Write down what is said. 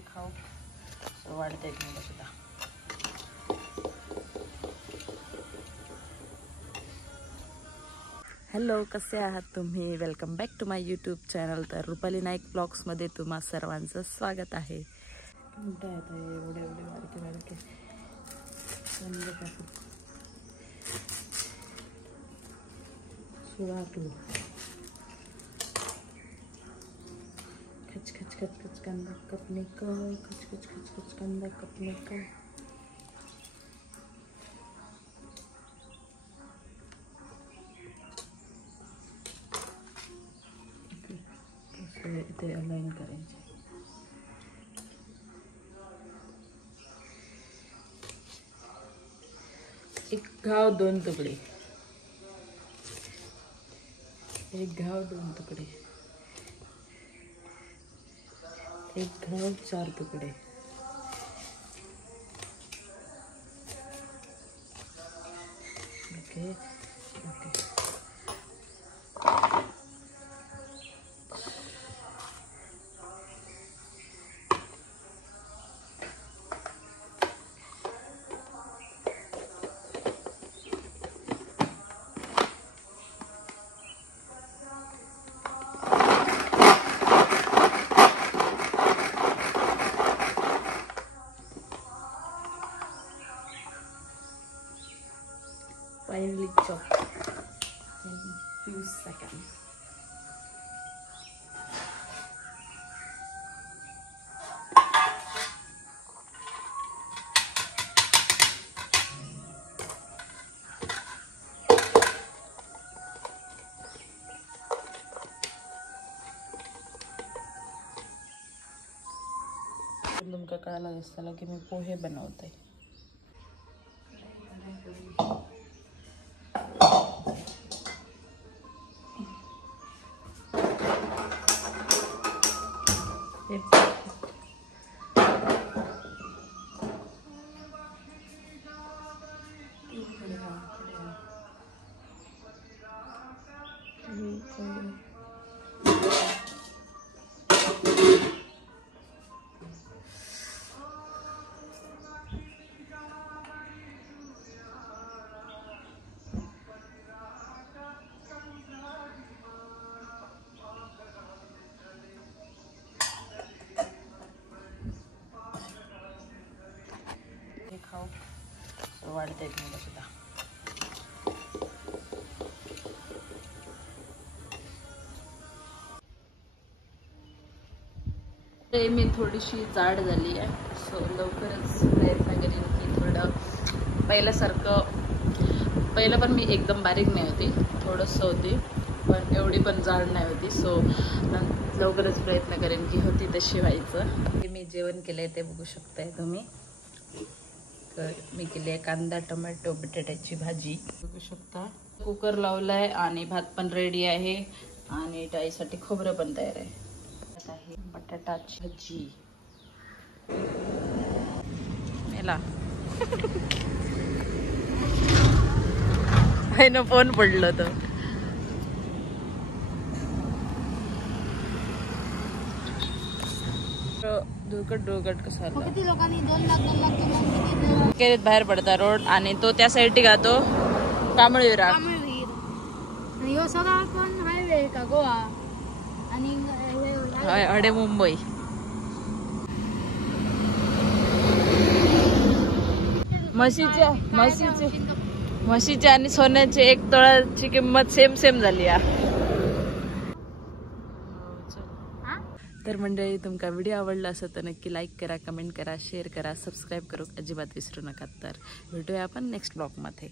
हे खाऊ वाढते एक मिनिट सुद्धा. हॅलो, कसे आहात तुम्ही? Welcome back to my YouTube channel. तर रुपाली नाईक ब्लॉग्समध्ये तुम्हा सर्वांचं स्वागत आहे. एवढे एवढे बारके बारके सुराटू खच खच खच खच कांदा कपणे का, खच खच खच खच कांदा कपणे का. इथे अलाइन करायचे. एक घाव दोन तुकडे, एक घाव दोन तुकडे, एक घाव चार तुकडे. Okay okay. Finally chopped in few seconds. तुमका कळालं असतं की मी पोहे बनवते. खाऊ वाढते एक मिनिट सुद्धा. मी थोडीशी जाड झाली आहे, सो लवकरच प्रयत्न करेन की थोडं पहिल्यासारखं. पहिलं पण मी एकदम बारीक नाही होती, थोडंसं होती, पण एवढी पण जाड नाही होती. सो लवकरच प्रयत्न करेन की होती तशी व्हायचं. मी जेवण केलंय ते बघू शकताय तुम्ही. तर मी केली आहे कांदा टोमॅटो बटाट्याची भाजी बघू शकता. कुकर लावलाय आणि भात पण रेडी आहे आणि डाळीसाठी खोबरं पण तयार आहे. बटाटाची भाजी मेला ना फोन पडलं तर. दुर्गट कसा बाहेर पडता रोड आणि तो त्या साईडला गातो कांबळीविरा. हायवे का गोवा आणि अडे मुंबई. म्हशीच्या आणि सोन्याची एक तोळ्याची किंमत सेम झाली आहे. तर मंडळी, तुमका व्हिडिओ आवडला असेल तर नक्की लाईक करा, कमेंट करा, शेअर करा, सबस्क्राईब करू अजिबात विसरू नका. तर भेटूया आपण नेक्स्ट ब्लॉगमध्ये.